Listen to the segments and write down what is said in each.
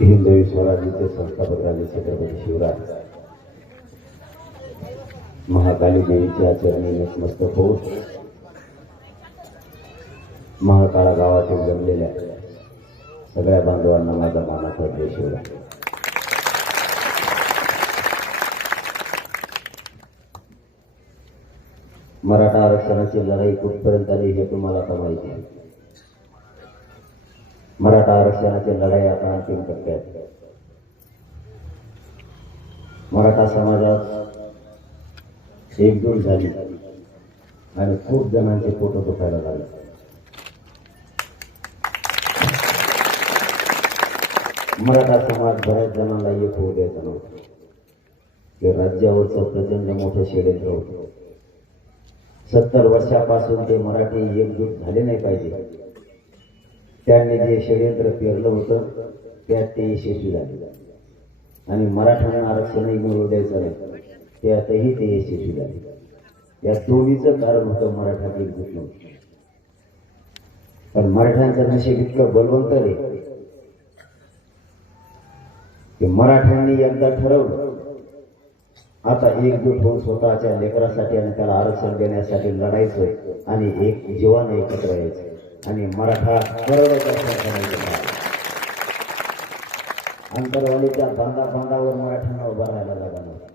हिंदवी स्वराज्याचे संस्थापक राजे छत्रपती शिवराज. महाकाली देवीच्या चरणी नतमस्तक होऊन महाकाळा गावातील जमलेल्या सगळ्या बांधवांना माझा मानाचा जय शिवराज. मराठा आरक्षणाची लढाई कुठपर्यंत आली हे तुम्हाला माहिती आहे. मराठा आरक्षणाची लढाई आता अंतिम टप्प्यात. मराठा समाजात एकजूट झाली आणि खूप जणांचे फोटो दुखायला लागले. मराठा समाज बऱ्याच जणांना एक होऊ द्यायचा नव्हतं. ते राज्यावरचं प्रचंड मोठं षडयंत्र होतं. सत्तर वर्षापासून ते मराठी एकजूट झाले नाही पाहिजे. त्यांनी जे षडयंत्र पेरलं होतं त्यात ते यशस्वी झाले. आणि मराठ्यांना आरक्षणही मिळवू द्यायचं नाही त्यातही ते यशस्वी झाले. या दोन्हीचं कारण होतं मराठ्यात एकजूट पण मराठ्यांचं नशीब इतकं बलवंत आहे. की मराठ्यांनी एकदा ठरवलं आता एकजूट होऊन स्वतःच्या लेकरासाठी आणि त्याला आरक्षण देण्यासाठी लढायचं आणि एक जीवाने एकत्र यायचं आणि मराठा बरोबर संख्येने बांधा बांधावर मराठ्यांना उभा राहायला लागला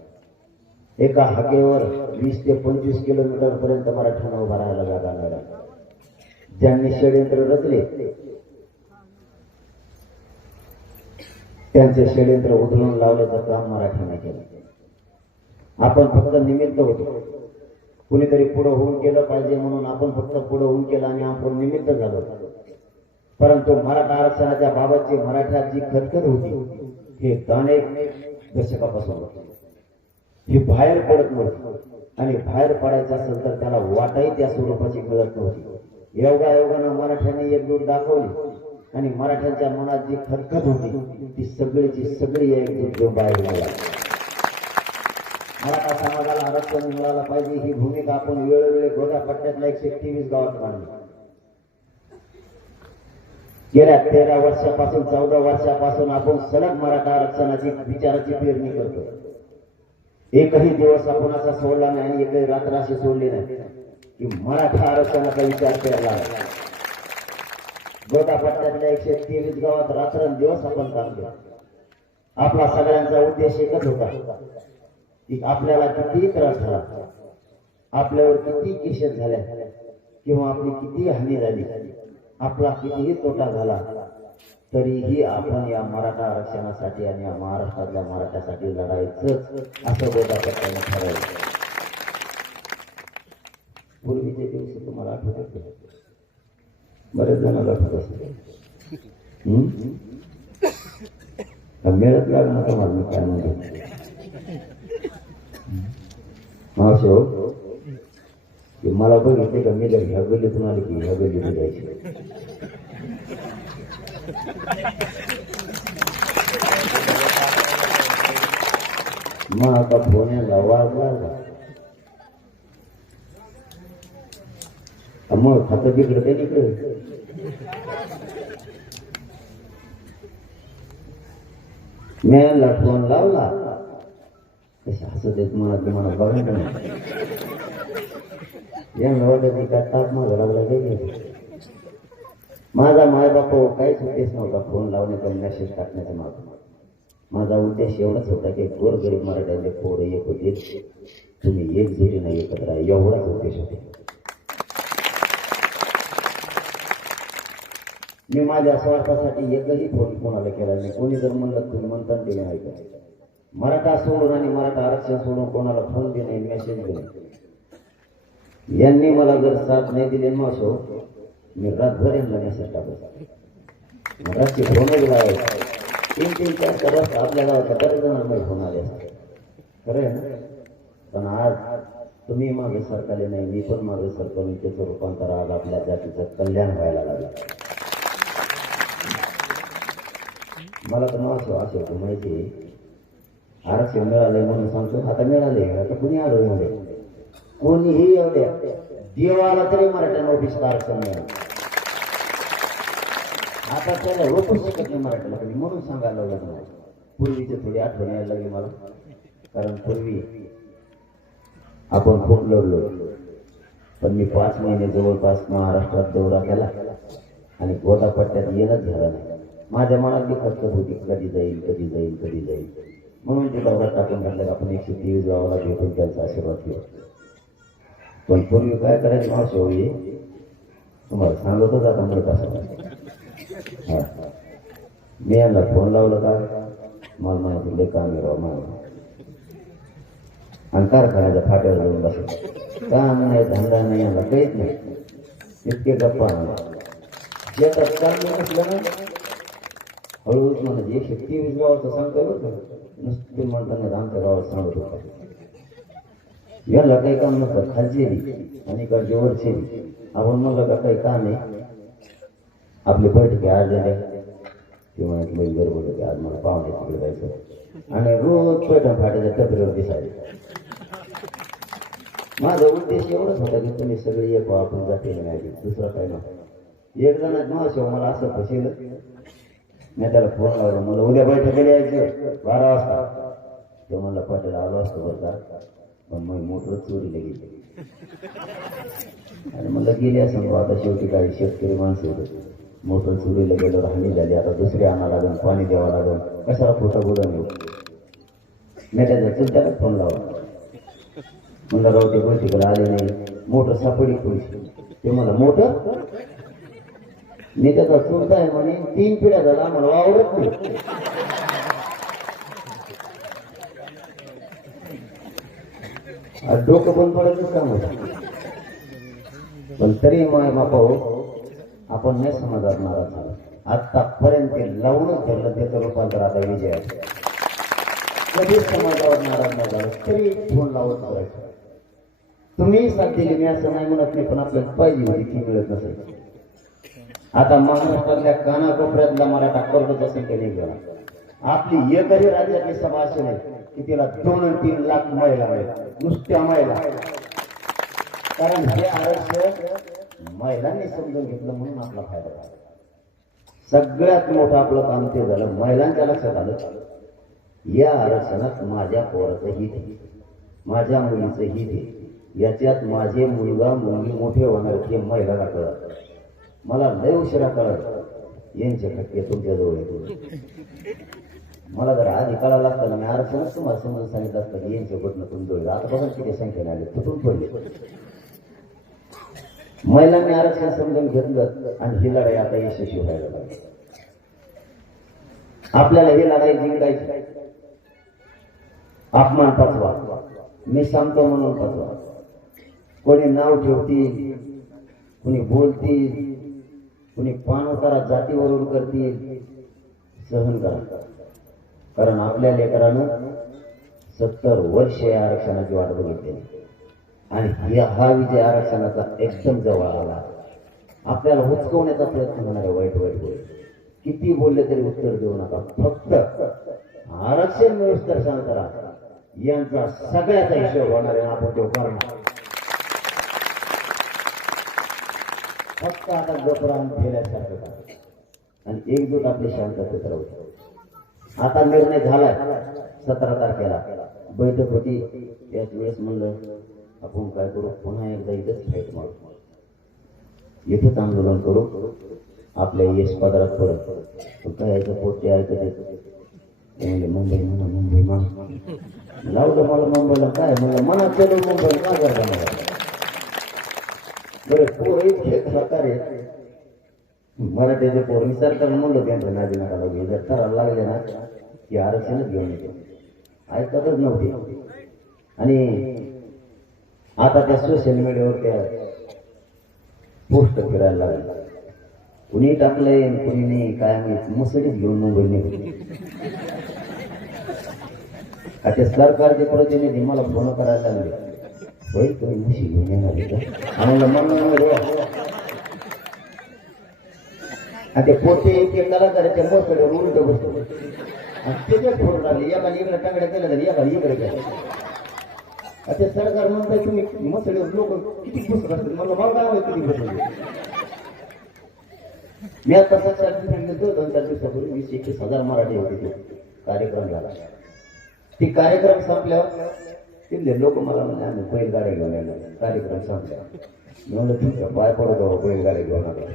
एका हाकेवर वीस ते पंचवीस किलोमीटर पर्यंत मराठ्यांना उभा राहायला जागा मिळाला ज्यांनी षडयंत्र रचले त्यांचे षडयंत्र उधळून लावल्याचं काम मराठ्यांना केलं. आपण फक्त निमित्त होतो. कुणीतरी पुढं होऊन केलं पाहिजे म्हणून आपण फक्त पुढं होऊन केलं आणि आपण निमित्त झालो. परंतु मराठा आरक्षणाच्या बाबतची मराठ्यात जी खतखत होती हे अनेक दशकापासून होतं. ही बाहेर पडत नव्हती आणि बाहेर पडायचं असेल तर त्याला वाटाही त्या स्वरूपाची मिळत नव्हती. योगा योगानं मराठ्यांनी एकजूट दाखवली आणि मराठ्यांच्या मनात जी खतखत होती ती सगळीची सगळी एकजूट घेऊन बाहेर लागली मराठा समाजाला आरक्षण मिळालं पाहिजे ही भूमिका आपण वेळोवेळी गोदा पट्ट्यातल्या एकशे तेवीस गावात मांडली. गेल्या तेरा वर्षापासून चौदा वर्षापासून आपण सलग मराठा आरक्षणाची विचाराची पेरणी करतो. एकही दिवस आपण असा सोडला नाही आणि एकही रात्र अशी सोडली नाही की मराठा आरक्षणाचा विचार केला. गोदा पट्ट्यातल्या एकशे तेवीस गावात रात्रंदिवस आपण काम केलं. आपला सगळ्यांचा उद्देश एकच होता. की आपल्याला कितीही त्रास झाला आपल्यावर किती किशत झाल्या किंवा आपली किती हानी झाली आपला कितीही तोटा झाला तरीही आपण या मराठा आरक्षणासाठी आणि या महाराष्ट्रातल्या मराठ्यासाठी लढायचंच असं बोधापत्याने ठरवलं. पूर्वीचे दिवस तुम्हाला आठवत का? बरेच जणांना आठवत असते मिळत लागणार तर काय म्हणजे मावशी की हो, मला बघितले का मी जर ह्या गल्लीतून आले की ह्या गल्लीतून जायचे. मग आता फोन्याला वाजला मग खातं बिघडत ते तिकडे मेला फोन लावला. कशा हसत येत मनात तुम्हाला बघायला नाही या वाटत नाही का ताप माझा लागला वेगळे माझा मायबाप हो, काहीच उद्देश नव्हता फोन लावण्याचा मेसेज टाकण्याचा माझा माझा उद्देश एवढाच होता की गोर गरीब मराठ्यांचे पोरं एक होते तुम्ही एक एकजुटीने एकत्र आहे एवढाच उद्देश होता. मी माझ्या स्वार्थासाठी एकही फोन कोणाला केला नाही. कोणी जर म्हणलं तुम्ही म्हणता ते नाही ऐका मराठा सोडून आणि मराठा आरक्षण सोडून कोणाला फोन देणे मेसेज देणे? यांनी मला जर साथ नाही दिली मासो मी रातभर यांना मेसेज टाकत मराठी फोन लावायचा तीन तीन चार चार वाजता आपल्या गावात बरेच जणांना फोन आले असते खरं आहे ना? पण आज तुम्ही मागे सरकारले नाही मी पण मागे सरकारने त्याचं रूपांतर आज आपल्या जातीचं कल्याण व्हायला लागलं. मला तर मासो असं माहिती आहे. आरक्षण मिळालंय म्हणून सांगतो आता मिळाले आता कुणी आलं एवढे कोणीही द्या देवाला तरी मराठ्यांना ऑफिस आरक्षण मिळालं आता त्याला रोखू शकत नाही। मराठीला कधी म्हणून सांगायला लागलं मला पूर्वीची थोडी आठवण यायला लागली मला कारण पूर्वी आपण खूप लढलो पण मी पाच महिने जवळपास महाराष्ट्रात दौरा केला आणि गोदापट्ट्यात येणंच झालं नाही। माझ्या मनात बी खतखत होती कधी जाईल कधी जाईल कधी जाईल। म्हणून ते दौरा टाकून घातलं की आपण एकशे तेवीस गावाला भेटून त्यांचा आशीर्वाद घेऊ. पण पूर्वी काय करायचं मला होई तुम्हाला सांगतच आता म्हणत असं मी यांना फोन लावलं का? मला म्हणत लय काम आहे राव मला आणि कारखान्याच्या फाट्यावर जाऊन बसलं. काम नाही धंदा नाही यांना काहीच नाही. इतके गप्पा आणला काम नसलं ना. हळूहळू म्हणजे एकशे तेवीस गावाचं सांगतोय बरं नुसते म्हणताना आमच्या गावात सांगत होता याला काही काम नसतं खालचेरी आणि इकडचे वरचे आपण म्हणलं का काही काम आहे आपली बैठकी आज झाल्या ते म्हणत लई गडबड आज मला पाहुणे तिकडे जायचं आणि रोज पैठण फाट्याच्या टपरीवर दिसायचं माझा उद्देश एवढंच होता की तुम्ही सगळे एक आपण जाते नाही दुसरा काही नव्हता एक जण महाशिव मला असं फसेल मी त्याला फोन लावला मला उद्या बैठकीला यायचं बारा वाजता. ते म्हणलं पाटील आलो असतो बरं का पण मग मोटर चोरीला गेली. आणि म्हणलं गेली असं आता शेवटी काही शेतकरी माणसं होते. मोटर चोरीला गेलो हानी झाली आता दुसरी आणा लागेल पाणी द्यावं लागेल कशाला खोटं बोलून येऊ? मी त्याच्या चुलत्याला फोन लावला. म्हणलं राहू ते बैठकीला आले नाही. मोटर सापडी पोलीस ते मला मोटर? मी त्याचा चुलता आहे म्हणे तीन पिढ्या झाला मला आवडत नाही डोकं बंद पडायचं काम होतं पण तरी माय बापा आपण नाही समाजात नाराज झालो आतापर्यंत ते लावूनच धरलं त्याचं रूपांतर आता विजय आहे कधीच समाजावर नाराज नाही झालं तरी फोन लावत करायचं तुम्ही साथ दिली मी असं नाही म्हणत नाही पण आपल्याला पाहिजे होती ती मिळत नसेल आता महाराष्ट्रातल्या कानाकोपऱ्यातला मराठा कर्जचा संख्या नाही गेला आपली एकही राज्यातली सभा अशी नाही की तिला दोन तीन लाख महिला मिळेल. नुसत्या महिला. कारण हे आरक्षण महिलांनी समजून घेतलं म्हणून आपला फायदा झाला. सगळ्यात मोठं आपलं काम ते झालं महिलांच्या लक्षात आलं. या आरक्षणात माझ्या पोराचं हित आहे. माझ्या मुलीचं हित आहे. याच्यात माझे मुलगा मुलगी मोठे होणार हे महिलाला कळत मला लय उशिरा कळत यांचे खटके तुमच्याजवळ येतो मला जर आधी कळायला लागतं ना मी आरक्षणच तुम्हाला समजून सांगितलं असतं की यांचे बटणं तुमच्याजवळ आता बघा किती संख्येने आले? तुटून पडले. महिलांनी आरक्षण समजून घेतलं आणि ही लढाई आता यशस्वी व्हायला लागली. आपल्याला ही लढाई जिंकायची. अपमान पचवा. मी सांगतो म्हणून पचवा. कोणी नाव ठेवतील कुणी बोलतील कुणी पान उतारा जातीवरून करतील सहन करा. कारण आपल्या लेकरानं सत्तर वर्ष या आरक्षणाची वाट बघितली. आणि या- हा विजय आरक्षणाचा एकदम जवळ आला. आपल्याला हुचकवण्याचा प्रयत्न होणार आहे वाईट वाईट बोल किती बोलले तरी उत्तर देऊ नका. फक्त आरक्षण व्यवस्था तर शांत यांचा सगळ्याचा हिशोब होणार आहे. आपण तो करणार. फक्त आता गपरान फेल्यासारखं करा आणि एकजूट आपली शांततेत राहू आता निर्णय झालाय. सतरा तारखेला बैठक होती. त्याच वेळेस म्हणलं आपण काय करू? पुन्हा एकदा इथंच फाईट मारू. इथंच आंदोलन करू. आपल्या यश पदरात परत पण काय याचं पोट ऐकत येतं. मुंबई म्हणा मुंबई म्हणा. लावलं मला मुंबईला काय? म्हणलं मनात चलो मुंबई का करता मला? बरं पोर प्रकारे मराठीचे पोर. मी सरकारला म्हणलो त्यांचं नादी नका लागले जर करायला लागले ना की आरक्षणच घेऊन येते. ऐकतच नव्हते. आणि आता त्या सोशल मीडियावर त्या पोस्ट फिरायला लागले. कुणी टाकलंय कुणी नाही काय माहीत. मुसडीत घेऊन मुंबई नाही आता सरकारचे प्रतिनिधी मला फोन करायला लागले. होय तुम्ही म्हशी घेऊन येणार आहे का आम्हाला ते पोते ते कलाकाराच्या मोठकडे उलट बसतो आणि त्याच्यात फोन लागले एका इकडे टांगड्या केल्या तर एका इकडे केल्या आता सरकार म्हणताय तुम्ही मसळे लोक किती बसत असतात मला मला काय माहिती किती बसत मी आता तसंच सर्टिफिकेट घेतो दोन चार दिवसापूर्वी वीस एकवीस हजार मराठी होते कार्यक्रम झाला ती कार्यक्रम संपल्यावर तिथले लोक मला म्हणले आम्ही बैलगाड्या घेऊन आलो कार्यक्रम संपल्यावर म्हणलं ठीक आहे पाय पडतो बैलगाड्या घेऊन आलो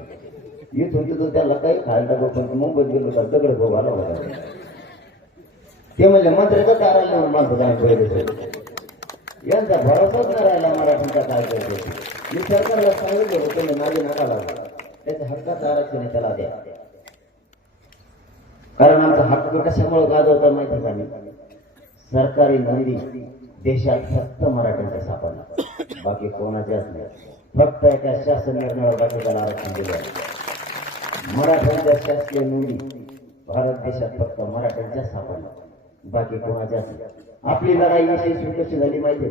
येत होते तर त्याला काही खायला टाकू पण मुंबईत गेलो का दगड भाऊ आला होता ते म्हणले मंत्र्याचं कारण नाही माणसं काय पहिले यांचा भरोसाच नाही राहिला मराठीचा काय करतो मी सरकारला सांगितलं होतं तुम्ही माझे नका लागला त्याच्या हक्काचं आरक्षण त्याला द्या कारण आमचा हक्क कशामुळे गाजवता माहिती का मी सरकारी नोंदी देशात फक्त बाकी कोणाच्याच नाही फक्त एका आरक्षण दिलं आहे. शासकीय नोंदी भारत देशात फक्त मराठ्यांच्या सापडल्या बाकी कोणाच्याच नाही. आपली लढाई यशस्वी कशी झाली माहिती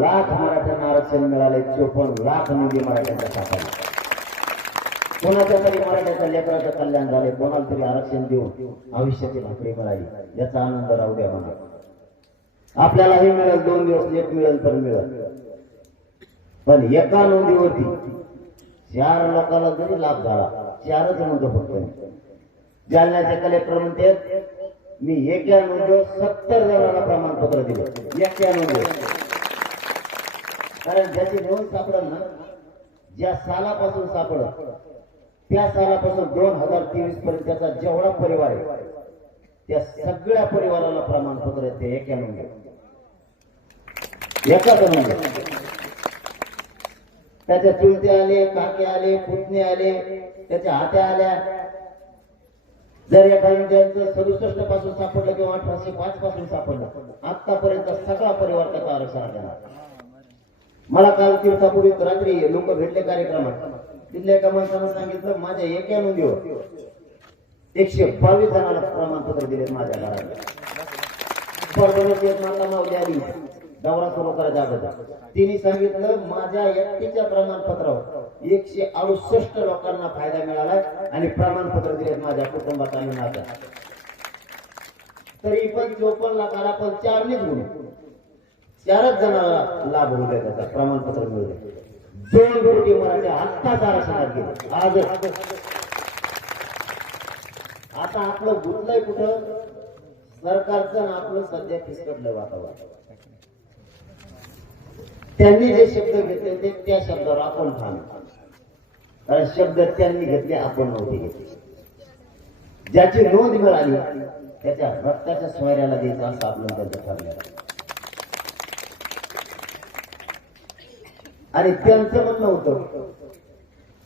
लाख मराठ्यांना आरक्षण मिळाले चोपन्न लाख नोंदी मराठ्यांच्या सापडल्या कोणाच्या तरी मराठ्याच्या लेकराचं कल्याण झाले कोणाला तरी आरक्षण देऊन आयुष्याची भाकरी मिळाली. याचा आनंद राहू द्या मला आपल्यालाही मिळेल दोन दिवस एक मिळेल तर मिळेल. पण एका नोंदीवरती चार लोकांना जरी लाभ झाला चारच म्हणतो फक्त जालन्याचे कलेक्टर म्हणते मी एका नोंदीवर सत्तर जणांना प्रमाणपत्र दिलं. एका नोंदीवर. कारण ज्याची नोंद सापडल ना ज्या सालापासून सापडत त्या सालापासून दोन हजार तेवीस पर्यंत त्याचा जेवढा परिवार आहे त्या सगळ्या परिवाराला प्रमाणपत्र ते एका नोंदीवर एकाच नोंदीवर त्याच्या चुलते आले काके आले पुतणे आले त्याच्या हात्या आल्या. जर एखाद्या त्यांचं सदुसष्टपासून सापडलं किंवा अठराशे पाच पासून सापडलं आतापर्यंत सगळा परिवार त्याचा आरक्षण मला काल तीर्थापूर्वी रात्री लोक भेटले कार्यक्रमात. तिथल्या एका माणसानं सांगितलं माझ्या एका नोंदीवर एकशे बावीस जणांना प्रमाणपत्र दिलेत माझ्या घराला परभणीत एक माता मावली आली. दौरा सुरू करायच्या अगोदर. तिने सांगितलं माझ्या एकटीच्या प्रमाणपत्रावर एकशे अडुसष्ट लोकांना फायदा मिळाला आणि प्रमाणपत्र दिलेत माझ्या कुटुंबात आणि माझ्या. तरी पण चोपन्न लाखाला पण चारनेच गुण. चारच जणांना लाभ होऊ द्या त्याचा प्रमाणपत्र मिळू द्या दोन कोटी मराठी आत्ताच आरक्षणात गेले. आज आता आपलं गुंतलंय कुठं? सरकारचं आपलं सध्या फिसकटलं वातावरण. त्यांनी जे शब्द घेतले ते त्या शब्दावर आपण ठाम कारण शब्द त्यांनी घेतले आपण नव्हते घेतले. ज्याची नोंद मिळाली त्याच्या रक्ताच्या सोयऱ्याला द्यायचा असं आपलं त्यांचं ठरलेलं आणि त्यांचं म्हणणं होतं.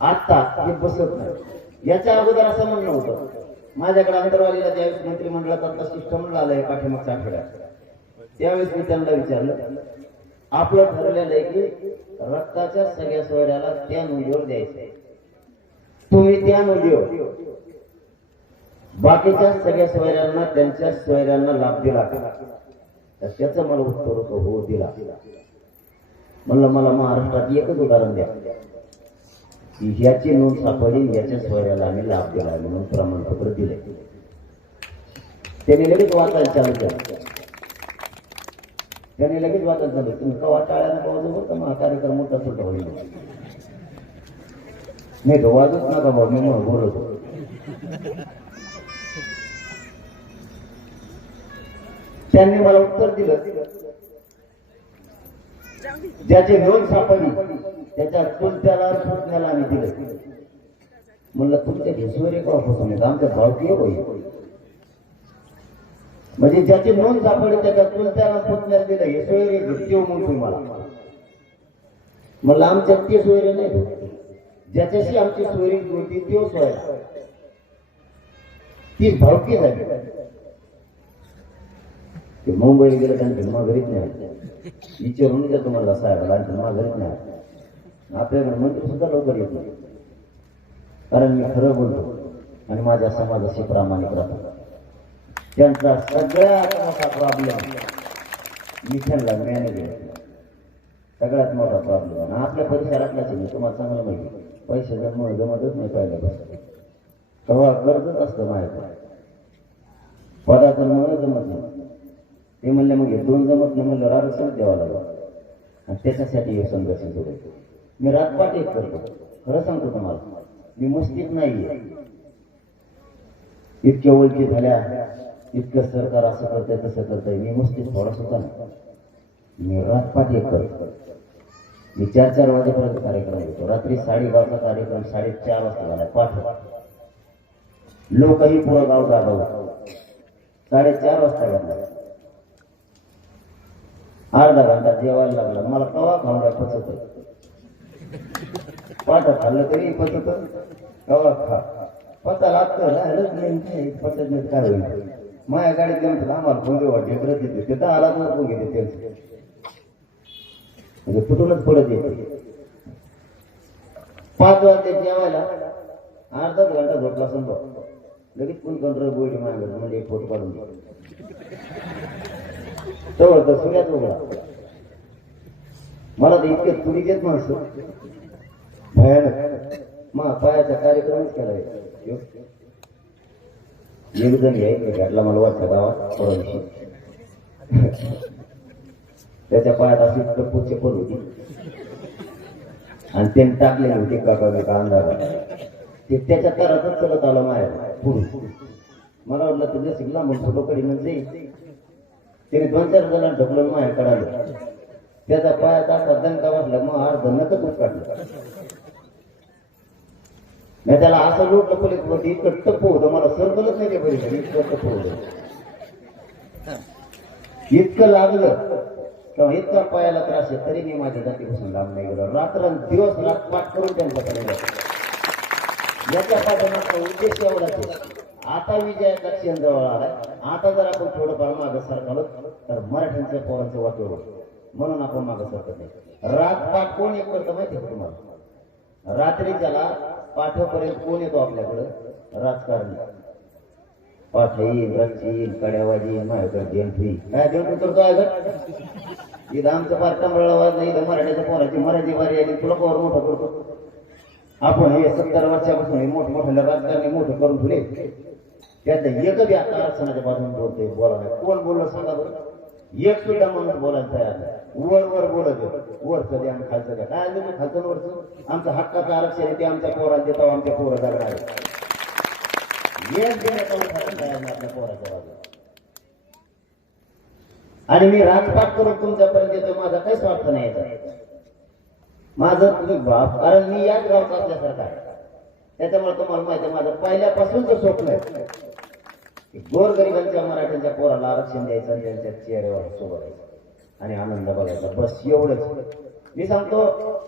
आता हे बसत नाही. याच्या अगोदर असं म्हणणं होतं. माझ्याकडे अंतरवालीला ज्यावेळेस मंत्रिमंडळात आता शिष्टमंडळ आलंय पाठीमागच्या आठवड्यात त्यावेळेस मी त्यांना विचारलं आपलं ठरलेलं आहे की रक्ताच्या सगळ्या सोयऱ्याला त्या नोंदीवर आहे. तुम्ही त्या नोंदीवर. बाकीच्या सगळ्या सोयऱ्यांना त्यांच्या सोयऱ्यांना लाभ दिला का? त्याचं मला उत्तर होतं हो दिला. म्हणलं मला महाराष्ट्रात एकच उदाहरण द्या. की ह्याची नोंद सापडली याच्या सोयऱ्याला आम्ही लाभ दिला म्हणून प्रमाणपत्र दिले त्याने लगेच वाचायला चालू केलं. त्याने लगेच वाचायला चालू तुम्ही कवा टाळ्यानं वाजू बरं का? मग हा कार्यक्रम मोठा सुद्धा होईल. नाही तो वाजूच नका भाऊ मी म्हणून बोलतो त्यांनी मला उत्तर दिलं. ज्याचे दोन सापडली त्याच्या चुलत्याला पुतण्याला आम्ही दिलं. म्हणलं तुमच्या घेसवर एक वापस नाही आमच्या भावकीय होईल. म्हणजे ज्याची नोंद सापडली त्याच्या चुलत्याला पुतण्याला दिलं. हे सोयरे घेतली म्हणून तुम्हाला. म्हणलं आमच्या ते सोयरे नाही ज्याच्याशी आमची सोयरी जुळती तो सोयरा. ती भावकी झाली. ते मुंबईला गेलं त्यांच्या माघारीत नाही. विचारून द्या तुम्हाला साहेबाला आणि घरीच नाही. आपल्याकडे मंत्री सुद्धा लवकर येत नाही. कारण मी खरं बोलतो आणि माझ्या समाजाशी प्रामाणिक राहतो. त्यांचा सगळ्यात मोठा प्रॉब्लेम मी त्यांना मॅनेज सगळ्यात मोठा प्रॉब्लेम आणि आपल्या परिसरातलाच मी तुम्हाला चांगलं माहिती पैसे जमवून जमतच नाही पहिल्यापासून. तेव्हा गरजच असतं माहिती. पदाचं मला जमत नाही. ते म्हणले मग हे दोन जमत ना म्हणलं आरक्षण द्यावं लागला आणि त्याच्यासाठी हे संघर्ष सुरू येतो मी रातपाट एक करतो. खरं सांगतो तुम्हाला मी मस्तीत नाहीये. इतक्या ओळखी झाल्या इतकं सरकार असं करतंय तसं करतंय. मी मस्तीत थोडा सुद्धा मी रातपाट एक करतो. मी चार चार वाजेपर्यंत कार्यक्रम घेतो. रात्री साडेबारचा कार्यक्रम साडेचार वाजता झाला पाठ लोकही पुरं गाव जागवला साडेचार वाजता घातला. अर्धा घंटा जेवायला लागला. मला कवा खाऊन पचत पाठ खाल्लं तरी पचत. कवा खा. पता लागतं. ना नाही. काय पचत नाही काय होईल? माझ्या गाडीत गेलं आम्हाला फोन वाटले परत येते ते तर आला तर घेते त्यांचं म्हणजे कुठूनच पडत येते. पाच वाजता जेवायला अर्धाच घंटा झोपला समजा. लगेच कोण कंट्रोल गोळी मागत म्हणजे एक फोटो दे तेवढं तर सुन्यात उघडा मला तर इतके तुरीचेच माणसं. भयानक. मा पायाचा कार्यक्रमच करायचा. एक जण यायचं घातला मला वाटतं गावात त्याच्या पायात अशी टप्पूचे पण होती. आणि त्याने टाकले होते काका बिका अंधारात. ते त्याच्या करातच चलत आलं माया पुढे. मला वाटलं तुझ्या शिकला म्हणून फोटोकडे म्हणजे त्याने दोन चार जणांना ढकलून माया कडालं त्याचा पायात असा दणका बसला मग अर्ध नकच काढलं. नाही त्याला असं लोट पोलीसमध्ये इतकं टप्प होतं. मला सरकलच नाही ते पहिले इतकं टप्प होतं. इतकं लागलं. तेव्हा इतका पायाला त्रास आहे तरी मी माझ्या जातीपासून लांब नाही गेलो. रात्र दिवस रात पाठ करून त्यांच्याकडे याच्या पाठीमागचा उद्देश एवढाच आता विजय क्षण जवळ आलाय. आता जर आपण थोडंफार मागं सरकलो तर मराठ्यांच्या पोरांचं वाटोळ म्हणून आपण मागं सरकत नाही रात पाठ कोण एक करतं माहिती आहे तुम्हाला? रात्री त्याला पाठपर्यंत कोण येतो आपल्याकडं? राजकारणी. पाठ येईल रच्ची येईल कड्यावाजी येईल माझ्याकडे देण काय देऊन करतो आहे इथं आमचं फार कमळा वाज नाही इथं मराठीच्या पोराची मराठी वारी आली तुला पोर मोठं करतो. आपण हे सत्तर वर्षापासून हे मोठमोठ्या राजकारणी मोठं करून ठेवले. त्यातलं एक बी आता आरक्षणाच्या बाजून बोलतोय बोला नाही. कोण बोललं सांगा बरं? एक सुद्धा माणूस बोलायला तयार नाही. वर वर बोलत आहे. वरचं द्या आणि खालचं द्या काय आलं खालचं वरचं. आमचं हक्काचं आरक्षण आहे ते आमच्या पोरात देतो आमच्या पोरं आहे. एक देण्या तयार नाही आपल्या पोराच्या बाजूला आणि मी राजपाट करून तुमच्यापर्यंत येतो माझा काही स्वार्थ नाही याचा. माझं तुम्ही बाप कारण मी याच गावचा असल्यासारखा आहे. त्याच्यामुळे तुम्हाला माहिती आहे माझं पहिल्यापासूनच स्वप्न आहे. की गोरगरिबांच्या मराठ्यांच्या पोराला आरक्षण द्यायचं आणि त्यांच्या चेहऱ्यावर सोबत आणि आनंद बघायचा. बस एवढंच. मी सांगतो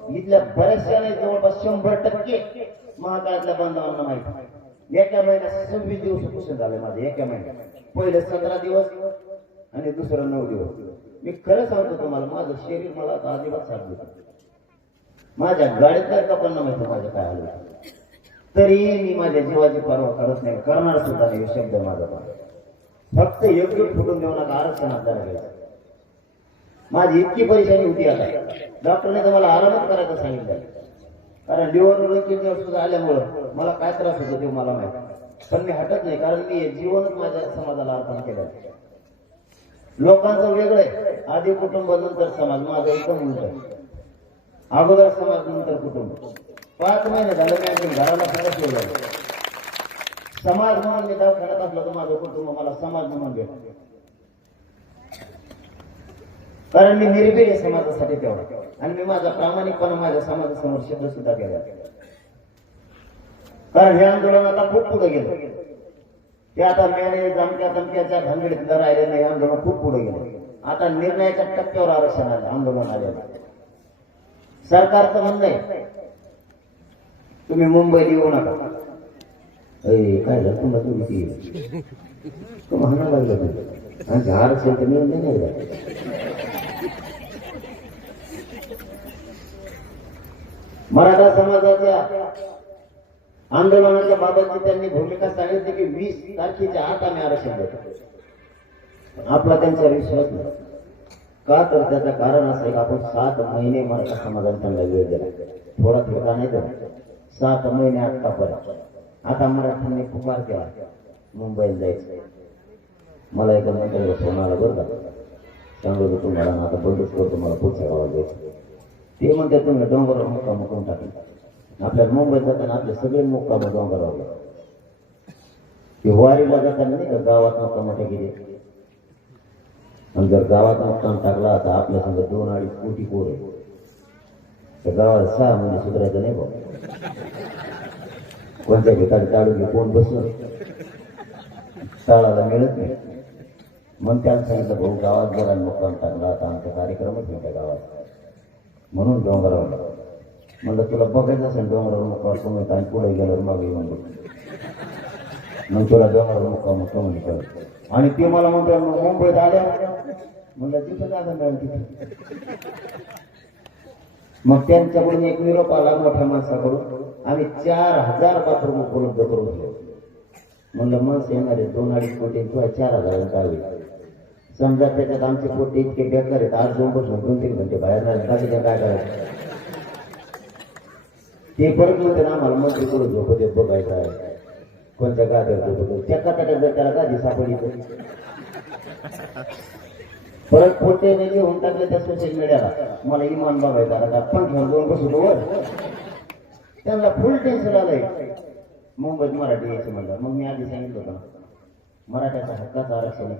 इथल्या बऱ्याचशा नाही जवळपास शंभर टक्के महाकाळातल्या बांधवांना माहिती एका महिन्यात सव्वीस दिवस उपोषण झाले माझे एका महिन्यात. पहिले सतरा दिवस आणि दुसरं नऊ दिवस. मी खरं सांगतो तुम्हाला माझं शरीर मला अजिबात साथ देत माझ्या गाडीतल्या कपांना माहिती माझं काय आलं तरीही मी माझ्या जीवाची पर्वा करत नाही. करणार सुद्धा नाही शब्द माझा फक्त एकजूट फुटून देऊ नका आरक्षणात जरा घ्यायचं माझी इतकी परेशानी होती आता. डॉक्टरने तर मला आरामच करायचं सांगितलं. कारण लिव्हर किडनी सुद्धा आल्यामुळं मला काय त्रास होतो ते मला माहिती पण मी हटत नाही कारण मी जीवनच माझ्या समाजाला अर्पण केलं. लोकांचं वेगळं आहे. आधी कुटुंब नंतर समाज माझं एकदम उलट अगोदर समाज नंतर कुटुंब. पाच महिने झालं मी घराला खरंच ठेवलं समाज म्हणून मी दवाखान्यात असलं तर माझं कुटुंब मला समाज म्हणून भेटत कारण मी निर्भीड समाजासाठी तेवढा. आणि मी माझा प्रामाणिकपणा माझ्या समाजासमोर शब्द सुद्धा केला. कारण हे आंदोलन आता खूप पुढे गेलं. ते आता मेळे जमक्या तमक्याच्या भानगडीत राहिले नाही आंदोलन खूप पुढे गेलं. आता निर्णयाच्या टप्प्यावर आरक्षण आलं आंदोलन आलेलं सरकारचं म्हणणं आहे तुम्ही मुंबईत येऊ नका. अय, काय झालं? तुम्हाला तुम्ही ती तो म्हणायला तुम्ही आणि असेल तर मिळून नाही मराठा समाजाच्या आंदोलनाच्या बाबतची त्यांनी भूमिका सांगितली की वीस तारखेच्या आत आम्ही आरक्षण देतो. आपला त्यांचा विश्वास नाही. का तर त्याचं कारण असं की आपण सात महिने मराठा समाजाने त्यांना वेळ दिला. थोडा थोडा नाही तर सात महिने आतापर्यंत आता मराठ्यांनी पुकार केला. मुंबईला जायचं. मला एका मंत्र्याला फोन आला बरं का? सांगत होतो तुम्हाला आता बंदच करतो मला पुढच्या गावात जायचं. ते म्हणते तुम्ही डोंगरावर मुक्का मुकून टाकले आपल्याला मुंबईत जाताना आपले सगळे मुक्काम डोंगरावर. ते वारीला जाताना नाही का गावात मुक्काम गेले आणि जर गावात मुक्काम टाकला तर आपल्या संग दोन अडीच कोटी पोर आहे त्या गावाला सहा महिने म्हणजे सुधारायचं नाही भाऊ कोणत्या ठिकाणी काढून घे कोण बसलं? तळाला मिळत नाही. मग त्याला सांगितलं भाऊ गावात जरा मुक्काम टाकला तर आमचा कार्यक्रमच नाही त्या गावात. म्हणून डोंगरावर म्हणलं तुला बघायचं असेल डोंगरावर मुक्काम तुम्ही आणि पुढे गेल्यावर मागे येऊन बघ मग तुला डोंगरावर मुक्काम कमी कर आणि ते मला म्हणतो मग मुंबईत आल्या. म्हणलं तिथं जागा मिळेल तिथे. मग त्यांच्याकडून एक निरोप आला मोठ्या माणसाकडून आम्ही चार हजार बाथरूम उपलब्ध करून दिले म्हणलं माणसं येणार आहे दोन अडीच कोटी किंवा चार हजार काय समजा त्याच्यात आमचे पोटे इतके बेकार आहेत आज दोन बसून दोन तीन घंटे बाहेर नाही बाकी काय करायचं? ते परत म्हणते ना आम्हाला मंत्री करून झोप देत बघायचं आहे. कोणत्या गाड्यात झोपतो त्या कटाट्यात जर त्याला गादी सापडली तर. परत पोटे नाही घेऊन टाकले त्या सोशल मीडियाला मला इमान बघायचा आता पण घेऊन दोन बसलो वर. त्यांना फुल टेन्शन आलंय. मुंबईत मराठी यायचं म्हणलं. मग मी आधी सांगितलं होतं. मराठ्याचा हक्काचं आरक्षण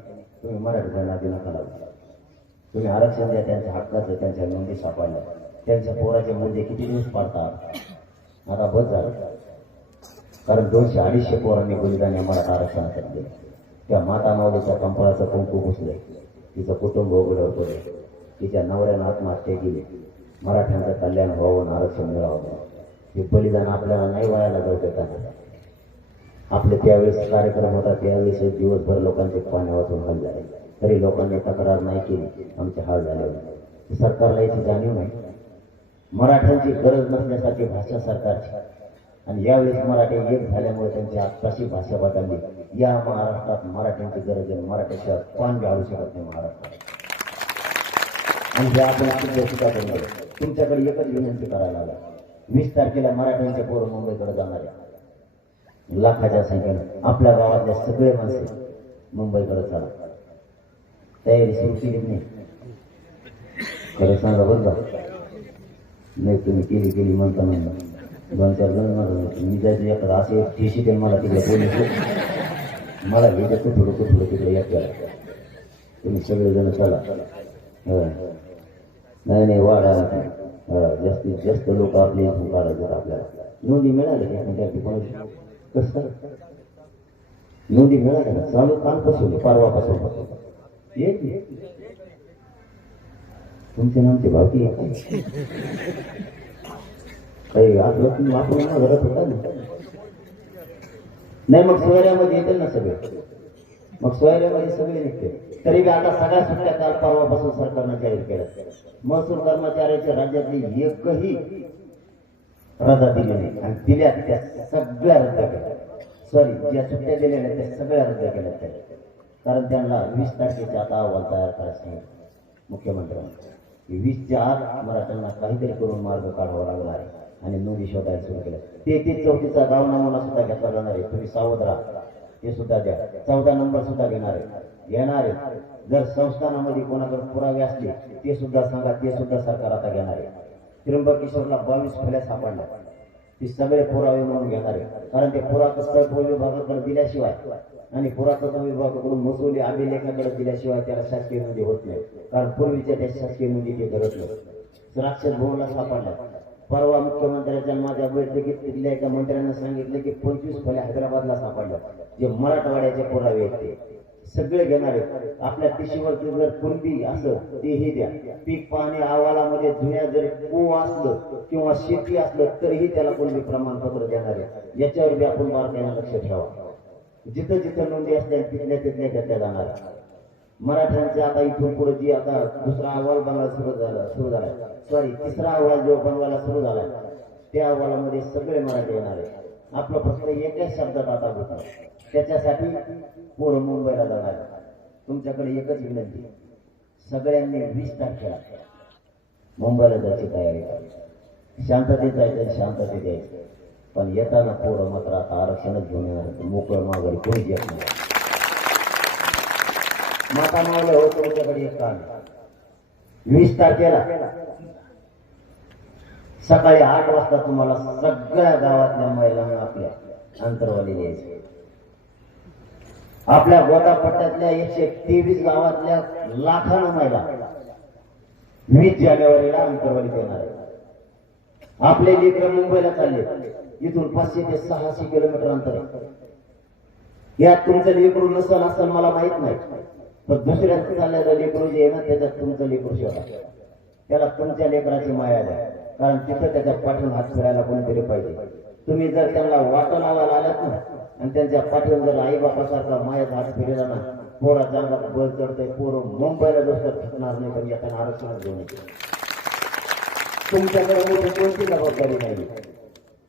तुम्ही मराठीच्या नादी नका लागू तुम्ही आरक्षण द्या त्यांच्या हक्काचं त्यांच्या नोंदी सापडल्या. त्यांच्या पोराचे मुद्दे किती दिवस पाडतात? आता बस झालं. कारण दोनशे अडीचशे पोरांनी बलिदान या मराठा आरक्षणासाठी त्या माता माऊलीच्या कंपळाचं कुंकू घुसलंय तिचं कुटुंब उघडं पडलं तिच्या नवऱ्यानं आत्महत्या केली. मराठ्यांचं कल्याण व्हावं आरक्षण मिळावं हे बलिदान आपल्याला नाही वायाला जाऊ देता आपले त्यावेळेस कार्यक्रम होता त्यावेळेस दिवसभर लोकांचे पाण्यावाचून हाल झाले तरी लोकांनी तक्रार नाही केली. आमचे हाल झाले होते. सरकारला याची जाणीव नाही. मराठ्यांची गरज नसण्यासाठी भाषा सरकारची. आणि यावेळेस मराठी एक झाल्यामुळे त्यांची आत्ताशी भाषा बदलली. या महाराष्ट्रात मराठ्यांची गरज आहे. मराठ्याशिवाय पान घालू शकत नाही महाराष्ट्रात. आणि हे आपण सुद्धा करणार तुमच्याकडे एकच विनंती करायला लागला. वीस तारखेला मराठ्यांचे पोरं मुंबईकडे जाणार आहे लाखाच्या संख्येनं. आपल्या गावातल्या सगळे माणसे मुंबईकडे चालत तयारी सुरू केली नाही? खरं सांगा बरं का? नाही तुम्ही केली केली म्हणता नाही दोन चार जण मला मी जायचं एखादा. असे एक ठेशी ते मला तिकडे पोलीस मला घ्यायचं थोडं थोडं तिकडे एक करा तुम्ही सगळेजण चला. नाही नाही वाढा नाही. हा, जास्तीत जास्त लोक आपले इथून काढायचं आपल्याला. नोंदी मिळाल्या का? आपण त्या ठिकाणी कसं? नोंदी मिळाल्या का? चालू कालपासून आहे, परवापासून एक तुमचे नामचे भावकी आहे काही आपलं तुम्ही वापरून घरात होता ना नाही मग सोयऱ्यामध्ये येतील ना सगळे. मग सोयऱ्यामध्ये सगळे निघते तरी बी आता सगळ्या सुट्ट्या काल परवापासून सरकारनं जाहीर केल्या. महसूल कर्मचाऱ्याच्या राज्यातली एकही रजा दिली नाही. आणि दिल्या त्या सगळ्या रद्द केल्या. सॉरी ज्या सुट्ट्या दिलेल्या नाही त्या सगळ्या रद्द केल्या त्या. कारण त्यांना वीस तारखेचे आता अहवाल तयार करायचे सांगितलं वीसच्या आत मराठ्यांना काहीतरी करून मार्ग काढावा लागला आहे. आणि नोंदी शोधायला सुरू केलं. तेहतीस चौतीसचा गाव नमुना सुद्धा घेतला जाणार आहे. तुम्ही सावध राहा ते सुद्धा द्या. चौदा नंबर सुद्धा घेणार आहे. घेणार आहे. जर संस्थानामध्ये कोणाकडे पुरावे असले ते सुद्धा सांगा. ते सुद्धा सरकार आता घेणार आहे. त्र्यंबकेश्वरला बावीस खोल्या सापडल्या. ते सगळे पुरावे म्हणून घेणार आहे. कारण ते पुरातत्व विभागाकडे दिल्याशिवाय आणि पुरातत्व विभागाकडून मसुली अभिलेखाकडे दिल्याशिवाय त्याला शासकीय नोंदी होत नाही. कारण पूर्वीच्या त्या शासकीय नोंदी ते करत नाही. राक्षस भवनला सापडला परवा मुख्यमंत्र्यांच्या माझ्या बैठकीत तिथल्या एका मंत्र्यांना सांगितलं की पंचवीस खोल्या हैदराबादला सापडल्या. जे मराठवाड्याचे पुरावे आहेत ते. सगळे घेणार आहेत. आपल्या तिशीवरती जर कुणबी असं तेही द्या. पीक पाहणी अहवालामध्ये जुन्या जरी कुवा असलं किंवा शेती असलं तरीही त्याला कुणबी प्रमाणपत्र देणार आहे याच्यावर बी आपण बारकाईने लक्ष ठेवा. जिथं जिथं नोंदी असल्या तिथल्या तिथल्या घेतल्या जाणार मराठ्यांचे आता इथून पुढे जी आता दुसरा अहवाल बनवायला सुरू झाला सुरू झाला सॉरी तिसरा अहवाल जो बनवायला सुरू झाला त्या अहवालामध्ये सगळे मराठी येणार आहे आपलं फक्त एकाच शब्दात आता होता. त्याच्यासाठी पोरं मुंबईला जाणार तुमच्याकडे एकच विनंती. सगळ्यांनी वीस तारखेला मुंबईला जायची तयारी करा. शांततेत जायचं शांततेत यायचं. पण येताना पोरं मात्र आता आरक्षणच घेऊन येणार मोकळं माघारी कोणी येत नाही. माता मावलं हो तुमच्याकडे एक काम वीस तारखेला. सकाळी आठ वाजता तुम्हाला सगळ्या गावातल्या महिलांना आपल्या अंतरवाली यायचे आपल्या गोदापट्ट्यातल्या एकशे तेवीस गावातल्या लाखानं महिला वीस जानेवारीला अंतरवाली देणार आहे आपले लेकर मुंबईला चालले. इथून पाचशे ते सहाशे किलोमीटर अंतर यात तुमचं लेकरू नसल असं मला माहीत नाही. पण दुसऱ्याचं तर लेकरू जे आहे ना त्याच्यात तुमचं लेकरू शोधा त्याला तुमच्या लेकराची माया द्या. कारण तिथं त्याच्या पाठवून हात फिरायला कोणीतरी पाहिजे. तुम्ही जर त्यांना वाटा लावायला आलात ना आणि त्यांच्या पाठीवर जर आई बापासारखा मायाचा हात फिरला ना पोरा अंगात बळ चढतंय पोरं मुंबईला जसं थकणार नाही पण येताना आरक्षण घेऊन येते तुमच्याकडे मोठी कोणती जबाबदारी नाही.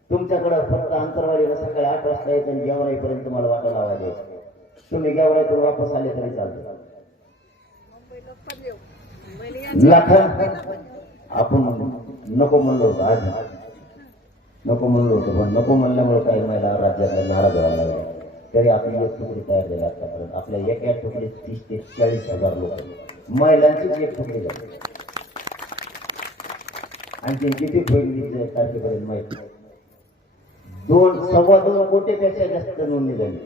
तुमच्याकडे फक्त अंतरवाडीला सकाळी आठ वाजता येत आणि गेवराईपर्यंत तुम्हाला वाटा लावायला तुम्ही गेवराईतून वापस आले तरी चालतं. लाखन आपण नको म्हणलो होतो आज. नको म्हणलो होतो पण नको म्हणल्यामुळे काही महिला राज्यातल्या नाराज व्हायला लागल्या. तरी आपली एक तुकडी तयार झाली आतापर्यंत. आपल्या एका तुकडीत तीस ते चाळीस हजार लोक आहेत. महिलांचीच एक तुकडी झाली. आणखी किती होईल तारखेपर्यंत माहिती नाही. दोन सव्वा दोन कोटीपेक्षा जास्त नोंदणी झाली.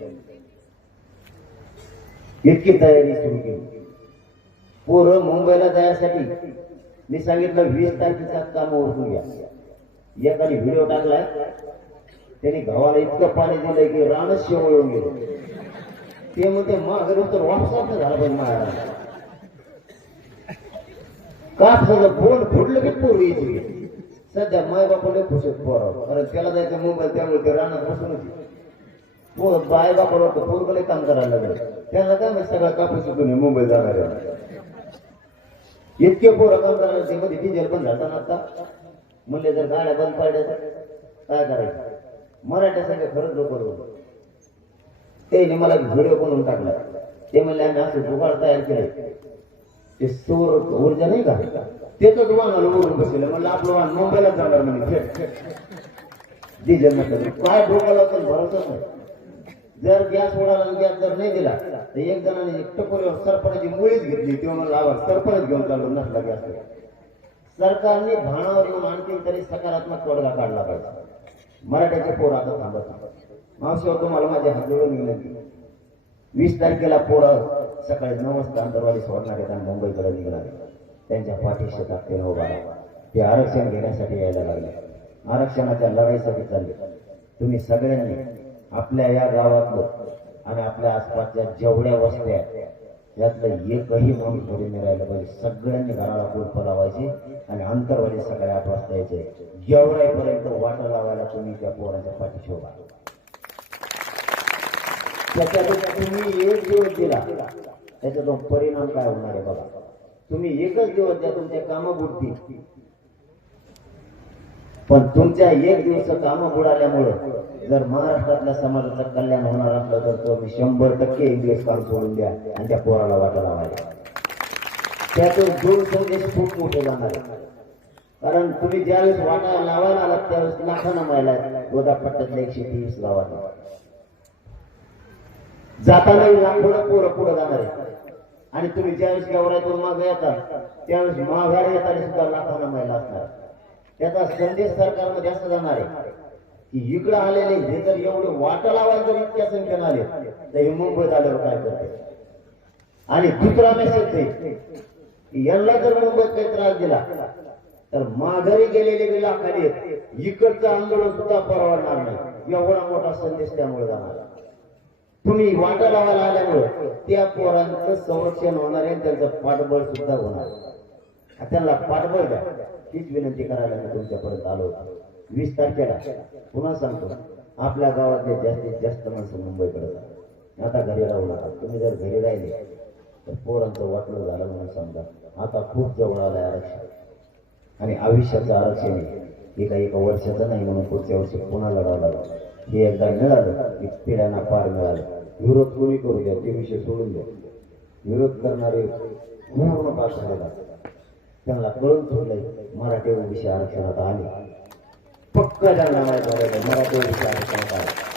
इतकी तयारी सुरू केली. पोरं मुंबईला जाण्यासाठी मी सांगितलं वीस तारखेचा काम ओळखून घ्या. एकाने व्हिडिओ टाकलाय त्यांनी गावाला इतकं पाणी दिलंय की रानच शेवळून गेलं. ते म्हणते माघारी तर वापसाच झालं पाहिजे महाराज कापसाचं बोल फुटलं की पोर यायची सध्या माय बापाला खुश आहेत पोरावर कारण त्याला जायचं मुंबई त्यामुळे ते रानात बसून होती. पोर बाय बापाला वाटतं पोरकडे काम करायला लागलं. त्यांना काय माहिती सगळा कापूस सुटून मुंबई जाणार आहे. इतके पोरं काम करायला ते मध्ये डिझेल पण झालं ना आता. म्हणले जर गाड्या बंद पाडल्या तर काय करायचं? मराठ्या खरंच लोक बरोबर त्याने मला व्हिडिओ बनवून टाकला. ते म्हणले आम्ही असं जुगाड तयार केलंय. ते सौर ऊर्जा नाही का? तेच वाहनाला उडून बसले म्हणलं आपलं वाहन मुंबईला जाणार म्हणजे डिझेल म्हटलं काय डोक्याला पण भरोसाच नाही. जर गॅस उडाला गॅस जर नाही दिला तर एक जणाने टपोरीवर सरपणाची मुळीच घेतली. तेव्हा मला आवाज सरपणच घेऊन चालू नसला गॅस सरकारने भाणावर येऊन आणखी तरी सकारात्मक तोडगा काढला पाहिजे. मराठ्याचे पोर आता थांबत मावशीवर हो, तुम्हाला माझ्या हात जोडून विनंती वीस तारखेला पोरं सकाळी नऊ वाजता अंतरवाडी सोडणार आहेत आणि मुंबईकडे निघणार आहेत. त्यांच्या पाठीशी टाकते उभा राहा. ते आरक्षण घेण्यासाठी यायला लागले. आरक्षणाच्या लढाईसाठी चालले. तुम्ही सगळ्यांनी आपल्या या गावातलं आणि आपल्या आसपासच्या जेवढ्या वस्त्या आहेत, यातलं एकही माणूस घरी नाही राहिलं पाहिजे. सगळ्यांनी घराला कुलप लावायची आणि अंतरवाडी सकाळी आठ वाजता यायचे एवढ्यापर्यंत वाटा लावायला तुम्ही त्या पोराच्या पाठीशी उभा तुम्ही एक दिवस दिला. त्याच्यातून परिणाम काय होणार आहे बघा. तुम्ही एकच दिवस द्या तुमचे कामं बुडतील पण तुमच्या एक दिवस काम बुडाल्यामुळं जर महाराष्ट्रातल्या समाजाचं कल्याण होणार असलं तर तुम्ही शंभर टक्के एक दिवस काम सोडून द्या आणि त्या पोराला वाटा लावायला. त्यातून दोन संदेश खूप मोठे जाणार कारण तुम्ही ज्यावेळेस वाटा लावायला आलात त्यावेळेस लाखानं मायला गोदापट्ट्यातल्या एकशे तीस गावाला जाताना लाखोडं पोरं पुढे जाणार आहे आणि तुम्ही ज्यावेळेस गवरातून मागे येतात त्यावेळेस माघारी येताना सुद्धा लाखानं मायला असणार त्याचा संदेश सरकारमध्ये असं जाणार आहे. की इकडं आलेले हे जर एवढे वाटा लावायला जर इतक्या संख्येने आले तर हे मुंबईत आल्यावर काय करते? आणि दुसरा मेसेज आहे की यांना जर मुंबईत काही त्रास दिला तर माघारी गेलेले बी लाखाने आहेत. इकडचं आंदोलन सुद्धा परवडणार नाही. एवढा मोठा संदेश त्यामुळे जाणार. तुम्ही वाटा लावायला आल्यामुळे त्या पोरांचं संरक्षण होणार आहे त्यांचं पाठबळ सुद्धा होणार त्यांना पाठबळ द्या. तीच विनंती करायला मी तुमच्यापर्यंत आलो होतो. वीस तारखेला पुन्हा सांगतो आपल्या गावातले जास्तीत जास्त माणसं मुंबईकडे जातात. आता घरी राहू नका. तुम्ही जर घरी राहिले तर पोरांचं वाटलं झालं म्हणून समजा. आता खूप जवळ आलंय आरक्षण. आणि आयुष्याचं आरक्षण आहे. हे काही एका वर्षाचं नाही म्हणून पुढच्या वर्षी पुन्हा लढावं लागलं. हे एकदा मिळालं की पिढ्यांना पार मिळालं. विरोध कोणी करू द्या ते विषय सोडून द्या. विरोध करणारे पूर्ण पास झाला त्यांना कळून चुकलंय मराठी ओबीसी आरक्षणात आले. पक्क त्यांना माहीत झालेलं मराठी ओबीसी आरक्षणात आले.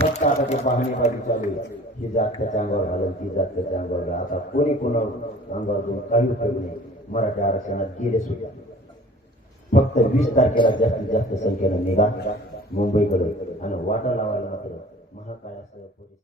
फक्त आता ते पाहणीबाजी चालू आहे. ही जात त्याच्या अंगावर घालून ती जात त्याच्या अंगावर घाल. आता कोणी कोणावर अंगावर घेऊन काही उपयोग नाही. मराठी आरक्षणात गेले सुद्धा. फक्त वीस तारखेला जास्तीत जास्त संख्येनं निघा. मुंबईकडे. आणि वाटा लावायला मात्र महाकाळासह